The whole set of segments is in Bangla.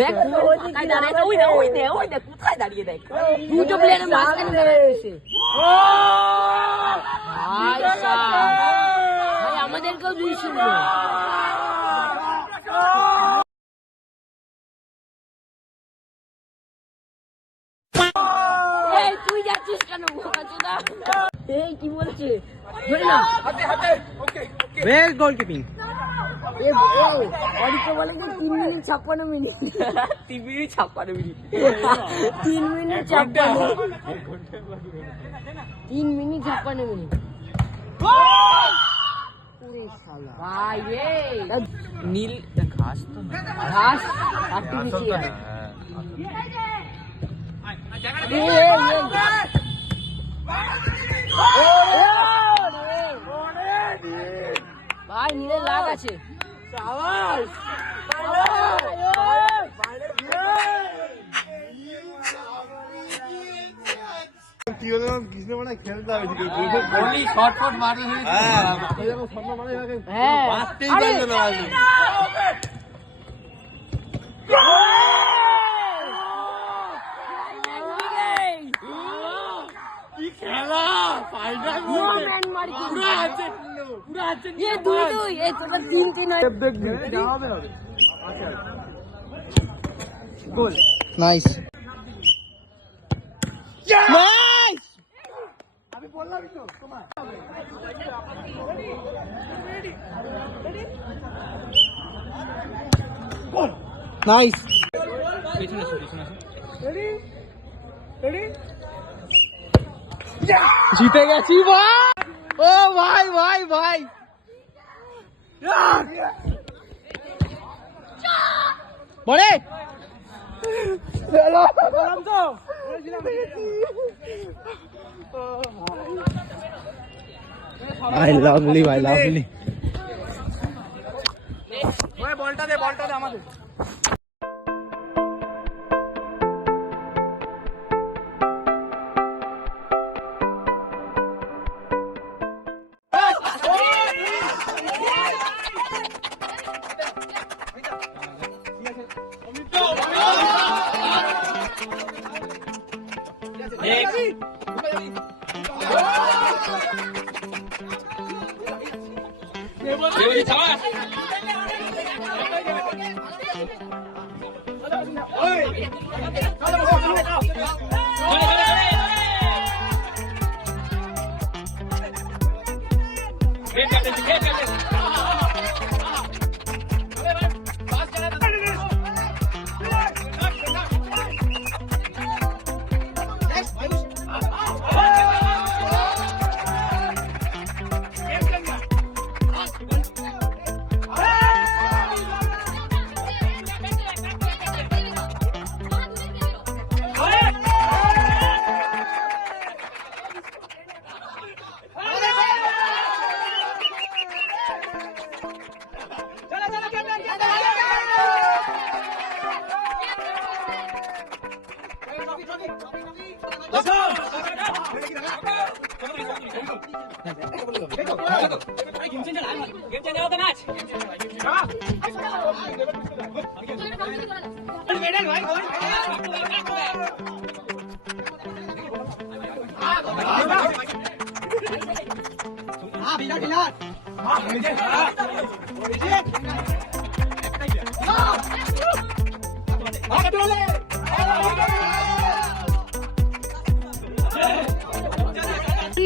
দেখ কোথায় দাঁড়িয়ে দেখ দুটো প্লেয়ারের মাঝখানে দাঁড়িয়েছে। আমাদেরকেও দিয়েছিল। তুই যাচ্ছিস কেন? এই কি বলছে? গোলকিপিং বলে যে 3 minute 56 minute 3 minute 56 minute 3 minute 56 3 minute 56 minute ভাই নীল ঘাস তো ঘাস আর্টিফিশিয়াল। ভাই নীলের লাগ আছে। নাইস নাইস জিতে গেছি ভাই। ও ভাই ভাই ভাই বলে ভাই লাভলি ভাই লাভলি। বলটা দে আমাদের।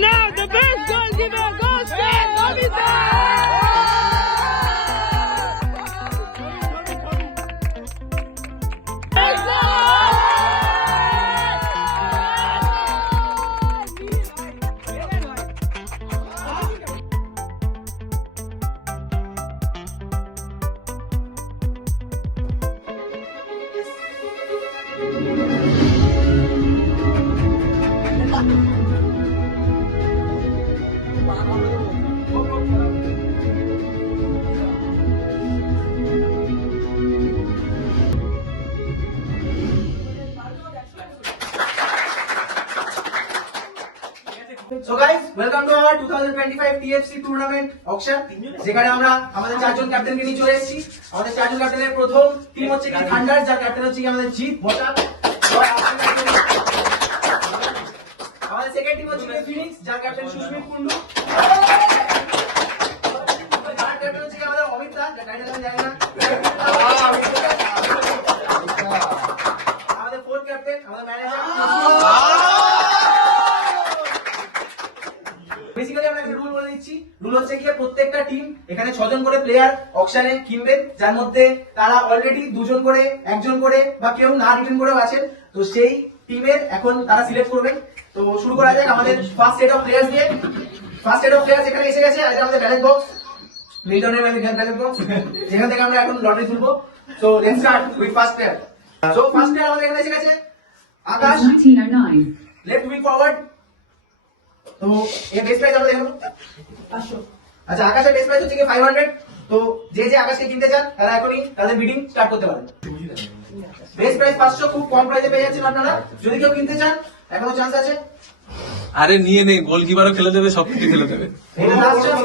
Now the best goalkeeper goes to Nobita! Welcome to our 2025 TFC tournament auction, যেখানে আমরা আমাদের চারজন ক্যাপ্টেনকে নিয়ে চলে এসেছি। আমাদের চারজন ক্যাপ্টেনের প্রথম টিম হচ্ছে কি থান্ডার, যার ক্যাপ্টেন হচ্ছে কি আমাদের জিৎ বসাক। আমাদের সেকেন্ড টিম হচ্ছে ফিনিক্স, যার captain Susmit Kundu. Third captain হচ্ছে কি আমাদের অমিত দা, যার টাইটেল আমি জানি না। আমাদের ফোর্থ ক্যাপ্টেন আমাদের ম্যানেজার। বেসিক্যালি আমরা একটা রুল বলে দিচ্ছি। রুল হচ্ছে কি প্রত্যেকটা টিম এখানে 6 জন করে প্লেয়ার অকশনে কিনবে, যার মধ্যে তারা অলরেডি 2 জন করে, 1 জন করে বা কেউ না রিটার্ন করেও আছেন। তো সেই টিমের এখন তারা সিলেক্ট করবে। তো শুরু করা যাক আমাদের ফার্স্ট সেট অফ প্লেয়ার্স দিয়ে। ফার্স্ট সেট অফ প্লেয়ার্স এখানে এসে গেছে। আর এটা আমাদের ব্যালেন্স বক্স, মিল্টনের ব্যালেন্স বক্স, যেখান থেকে আমরা এখন লটারি তুলবো। So let's start with first player. So first player আমাদের এখানে এসে গেছে আকাশ। 1909. Left wing forward. তো এর বেস প্রাইস আমরা দেখব 500। আচ্ছা, আকাশের বেস প্রাইস হচ্ছে কি 500। তো যে যে আকাশকে কিনতে চান তারা এখনই তাদের বিডিং স্টার্ট করতে পারেন। বেস প্রাইস 500, খুব কম প্রাইসে পেয়ে যাচ্ছেন আপনারা। যদি কেউ কিনতে চান এখনো চান্স আছে। আরে নিয়ে নে, গোলকিপারও খেলে দেবে, সবকিছু খেলে দেবে। এটা লাস্ট চান্স।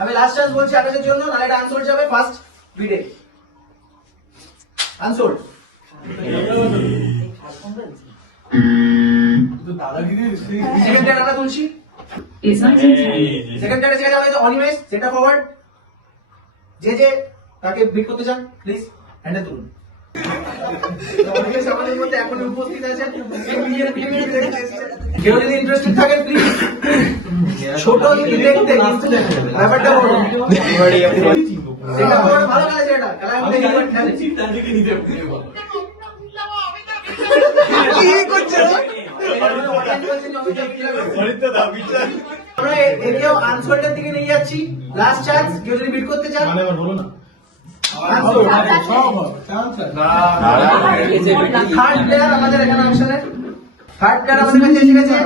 আমি লাস্ট চান্স বলছি আকাশের জন্য, নালে এটা আনসোল্ড যাবে ফার্স্ট বিডে। আনসোল্ড। সেকেন্ড প্লেয়ার আমরা তুলছি। It's 1910. সেকেন্ড প্লেয়ার এসে গেছে আমাদের অনিমেষ, সেন্টার ফরওয়ার্ড। যে যে তাকে বিট করতে চান প্লিজ হ্যান্ডেল তুলুন। অনিমেষ আমাদের মধ্যে এখন উপস্থিত আছেন। কেউ যদি ইন্টারেস্টেড থাকেন প্লিজ, ছোট যদি দেখতে ব্যাপারটা বড়। সেটা বড় ভালো খেলেছে, এটা খেলার মধ্যে খেলে কি করছে আমরা একেও আনসোল্ডের দিকে নিয়ে যাচ্ছি। লাস্ট চান্স, কেউ যদি বিট করতে চান থার্ড প্লেয়ার আমাদের এখানে অপশনে। থার্ড প্লেয়ার আমাদের কাছে এসে গেছে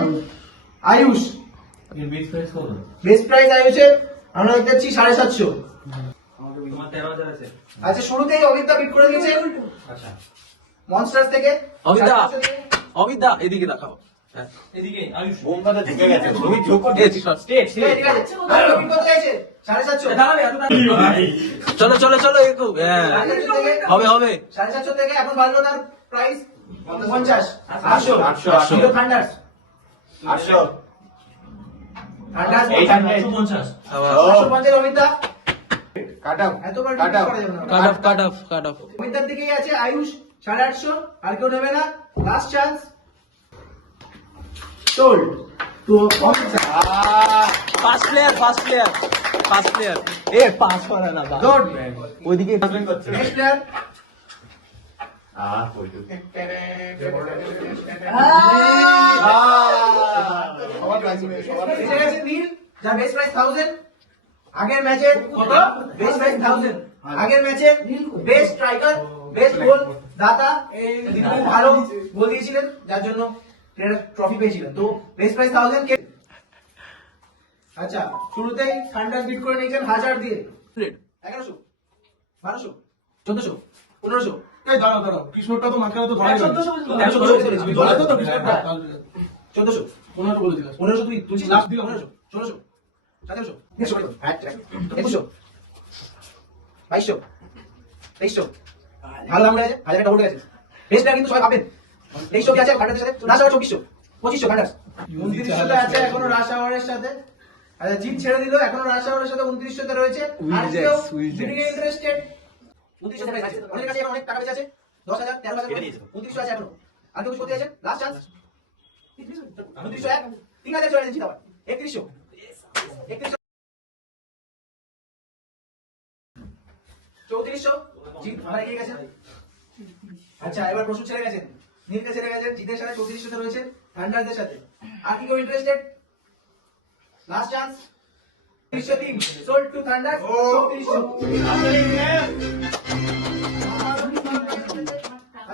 আয়ুষ। বেস্ট প্রাইস আয়ুষের আমরা দেখতে পাচ্ছি 750। আচ্ছা, শুরুতেই অমিতা বিট করে দিয়েছে মনস্টার্স থেকে। অমিতা এদিকে দেখাও। এদিকে আয়ুষ বোমবাটা ঢুকে গেছে, তুমি ঝোঁক দিয়েছি সব। ঠিক আছে, আর বিট করতে চাইছে 750। চলো চলো চলো, একটু হবে হবে। 750 থেকে এখন বাড়লো তার price 50। 800 zero Thunders 800 Thunders 850 850 Amita. Cut off এতবার cut off cut off cut off cut off. অমিতার দিকেই আছে আয়ুষ 850। আর কেউ নেবে না, লাস্ট চান্স সোল্ড তো Amita. First player first player first player A pass করে না বা গুড। ওইদিকে হাসবেন্ড করছে। নেক্সট প্লেয়ার এসে গেছে নীল, যার বেস প্রাইস 1000। আগের ম্যাচের কত বেস প্রাইস 1000। আগের ম্যাচের বেস্ট স্ট্রাইকার, বেস্ট গোল দাতা, তিনি খুব ভালো গোল দিয়েছিলেন, যার জন্য ট্রফি পেয়েছিলেন। তো বেস প্রাইস 1000 কে। আচ্ছা, শুরুতেই থান্ডার বিট করে নিয়েছেন 1000 দিয়ে। 1100 1200 1400 1500 এই দাঁড়াও দাঁড়াও, কৃষ্ণটা তো মাঝখানে তো ধরা 1400 তো কৃষ্ণটা 1400 1500 বলেছিলাম। 1500 তুই তুলছিস লাস্ট লাস্ট দিকে 1500 1600 1700 2100 2200 2300। ভালো দাম রয়েছে, 1000 টাকা উঠে গেছে। বেস্ট কিন্তু সবাই পাবেন। 2300 কি আছে ভান্ডারের সাথে? রাশ আওয়ার 2400 2500 ভান্ডার 2900 তে আছে এখনো রাশ আওয়ারের সাথে। আচ্ছা, জিপ ছেড়ে দিল, এখনো রাশ আওয়ারের সাথে 2900 তে রয়েছে। আর কেউ বিডিং এ ইন্টারেস্টেড? 2900 তে আছে, অনেক কাছে অনেক টাকা বেঁচে আছে। 10000 13000 2900 আছে এখনো। আর কেউ করতে আছে? লাস্ট চান্স 2901 3000 চলে যাচ্ছে আবার 3100 3400 জিত মারা গিয়ে গেছে। আচ্ছা, এবার প্রশ্ন ছেড়ে গেছেন, নীলকে ছেড়ে গেছেন, জিতের সাথে 3400 তে রয়েছে থান্ডারদের সাথে। আর কি কেউ interested? Last chance 303 sold to Thunder 3400।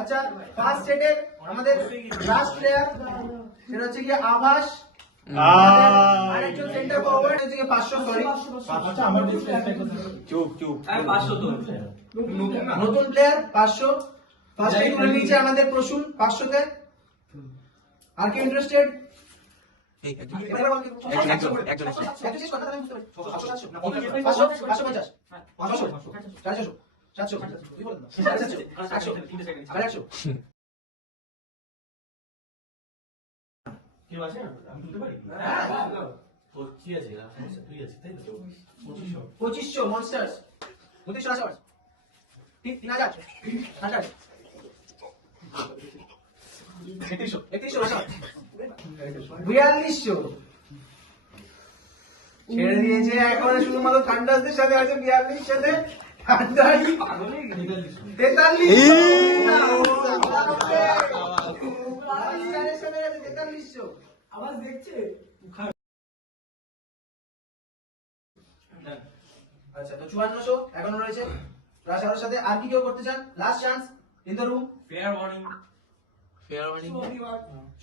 আচ্ছা, ফার্স্ট সেটের আমাদের লাস্ট প্লেয়ার সেটা হচ্ছে কি আভাস। আরেকজন সেন্টার ফরওয়ার্ড হচ্ছে কি 500। সরি, আচ্ছা আমার চুপ চুপ। আমি 500 তো নতুন প্লেয়ার 500। ফার্স্টে তুলে নিয়েছে আমাদের প্রসূন 500 তে। আর কি ইন্টারেস্টেড? এই একজন এবার বল কি? একজন একজন আছে। একজন শেষ কথা আমি বুঝতে পারি। 700 না 500 550 500 400 700 তুই বল না 700 800 আবার 100 কেউ আছে না? আমি তুলতে পারি? ও কি আছে? সমস্যা তুই আছে, তাই তো? 2500 মনস্টার্স 2900 আশাবাদ 3000 60 3100 আশাবাদ 4200 ছেড়ে দিয়েছে এখন শুধুমাত্র থান্ডার্সদের সাথে আছে 42 সাথে থান্ডার 4300 আওয়াজ দেখছে আচ্ছা তো 5400 এখনো রয়েছে রাশার সাথে আর কি কেউ করতে চান last chance in the room fair warning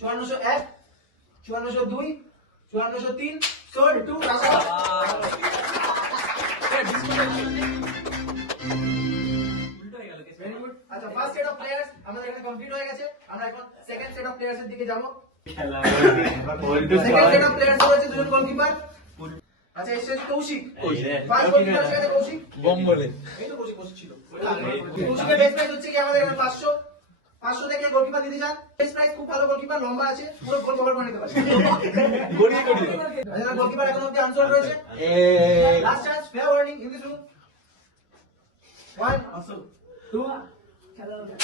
5401 5402 5403 sold to Russia very good আচ্ছা ফার্স্ট সেট অফ প্লেয়ার্স আমাদের এখানে কমপ্লিট হয়ে গেছে আমরা এখন সেকেন্ড সেট অফ প্লেয়ার্স এর দিকে যাব সেকেন্ড সেট অফ প্লেয়ার্স রয়েছে দুজন গোলকিপার আচ্ছা এসে কৌশিক ফার্স্ট গোলকিপার সাথে কৌশিক বম বলে এই তো কৌশিক ছিল কৌশিকের বেস্ট প্রাইস হচ্ছে কি আমাদের এখানে 500 500 থেকে গোলকিপার দিতে চান বেস্ট প্রাইস খুব ভালো গোলকিপার লম্বা আছে পুরো গোল কভার করে নিতে পারে গড়িয়ে গড়িয়ে আচ্ছা গোলকিপার এখন অবধি আনসার রয়েছে last chance fair warning in this room 1 2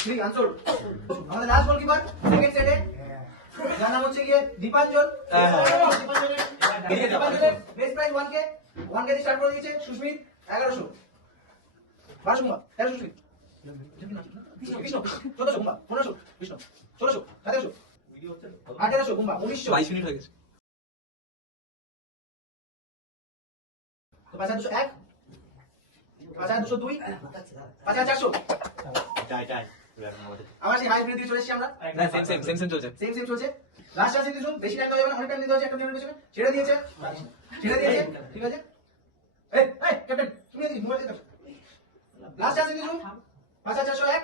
3 answer আমাদের লাস্ট গোলকিপার সেকেন্ড সেটে যার নাম হচ্ছে গিয়ে Dipanjan দীপাঞ্জনের best price 1k 1k দিয়ে স্টার্ট করে দিয়েছে সুস্মিত 1100 1200 কুমার 1300 সুস্মিত কৃষ্ণ 1400 কুমার 1500 কৃষ্ণ 1600 1700 1800 কুমার 1900 22 মিনিট হয়ে গেছে তো 5201 5202 5400 আবার সেই হাই ব্রিড দিয়ে চলে এসেছি আমরা না সেম সেম চলছে সেম সেম চলছে লাস্ট চান্স দিতে বেশি টাইম দেওয়া যাবে না অনেক টাইম দিতে হচ্ছে একটা নিয়মের পেছনে ছেড়ে দিয়েছে ঠিক আছে এই ক্যাপ্টেন তুমি এদিকে মোবাইল দিতে লাস্ট চান্স দিতে 5401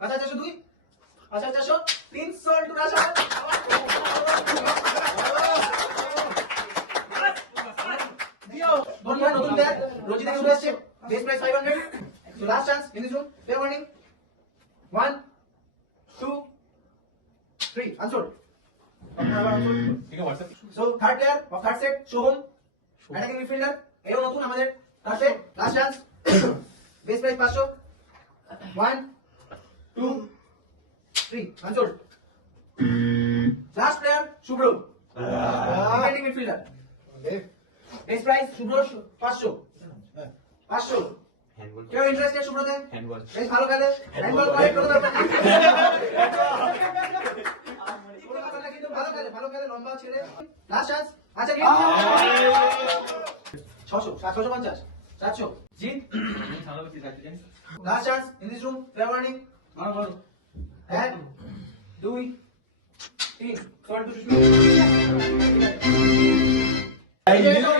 5402 5400 300 টু রাশা দিও বন্ধুরা নতুন প্লেয়ার রোজি থেকে উঠে আসছে best price 500 so last chance in this room fair warning 1 2 3 answered so third player of third set Shoham attacking midfielder এও নতুন আমাদের third set last chance base price 500 1 2 3 answered last player Shubro attacking midfielder base price Shubro 500 কেউ ইন্টারেস্টেড শুভ্রতে হ্যান্ডবল বেশ ভালো খেলে হ্যান্ডবল করে কোনো ব্যাপার না কোনো ব্যাপার না কিন্তু ভালো খেলে লম্বা ছেলে লাস্ট চান্স আচ্ছা গিয়ে 600 750 700 জিত last chance in this room fair warning মারো মারো 1 2 3 সোল্ড টু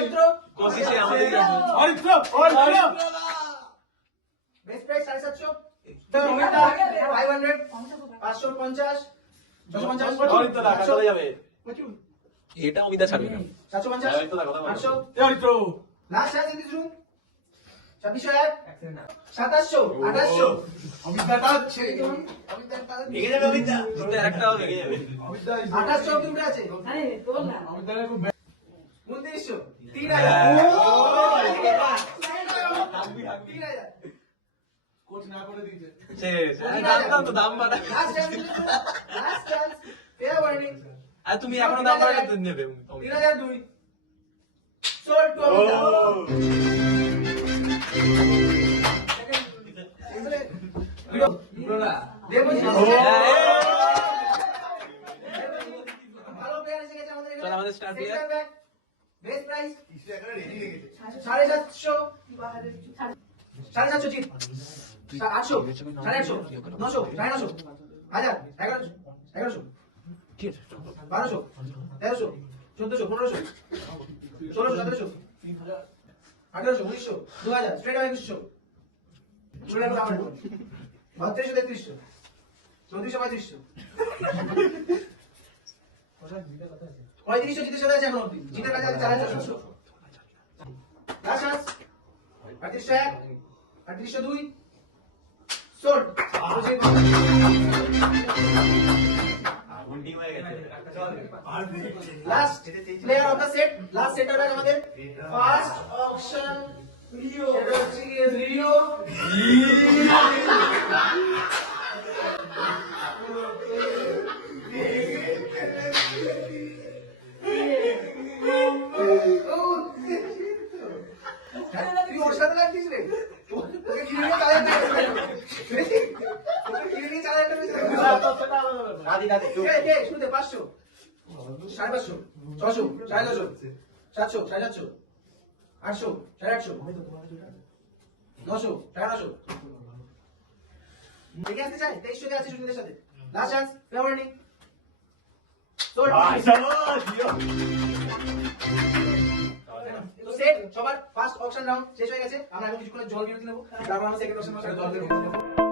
মিত্র কোশিশে আমাদের অরিত্র বেস্ট প্রাইস 750 500 550 650 অরিত্র টাকা চলে যাবে এটা অমিতা ছাড়বে না 750 800 Aritra last chance in this room 2601 2700 2800 অমিতাটা আছে এগিয়ে যাবে অমিতা তোদের আরেকটা হবে এগিয়ে যাবে অমিতা 2800 অব্দি উঠে আছে অমিতা খুব 2900 3000 কোচ না করে দিয়েছে শেষ দাম তো দাম বাড়া লাস্ট চান্স ফেয়ার ওয়ার্নিং আর তুমি এখনো দাম বাড়ালে তো নেবে 3002 সোল্ড টু ভালো প্লেয়ার এসে গেছে আমাদের চল আমাদের স্টার প্লেয়ার বেস্ট প্রাইস 750 750 জিত 800 850 900 900 1000 1100 ঠিক আছে 1200 1300 1400 1500 1600 1700 1800 1900 2000 স্ট্রেট আওয়ে 2100 চলে গেল আমার 3200 3300 3400 3500 কত 3500 জিতের সাথে আছে এখন অবধি। জিতের কাছে আছে 4800। Last chance. 3801, 3802, সোল্ড। ঘন্টি হয়ে গেছে last player of the set, last সেটার ব্যাচ আমাদের ফার্স্ট অকশন ভিডিও। সেটা হচ্ছে কি ভিডিও। তুই ওর সাথে লাগছিস রে? তোকে কিনে নিয়ে চালাই একটা তোকে কিনে নিয়ে চালাই একটা দাদি দাদি কে শুনতে 500, 550, 600, 650, 700, 750, 800, 850, 900, 950। এগিয়ে আসতে চাই 2300 তে আছে সুন্দরের সাথে। Last chance, favourite sold. তো সেট সবার ফার্স্ট অকশন রাউন্ড শেষ হয়ে গেছে। আমরা এখন কিছুক্ষণ জল বিরতি নেবো, তারপর আমরা সেকেন্ড অকশন জল বিরতি নেবো।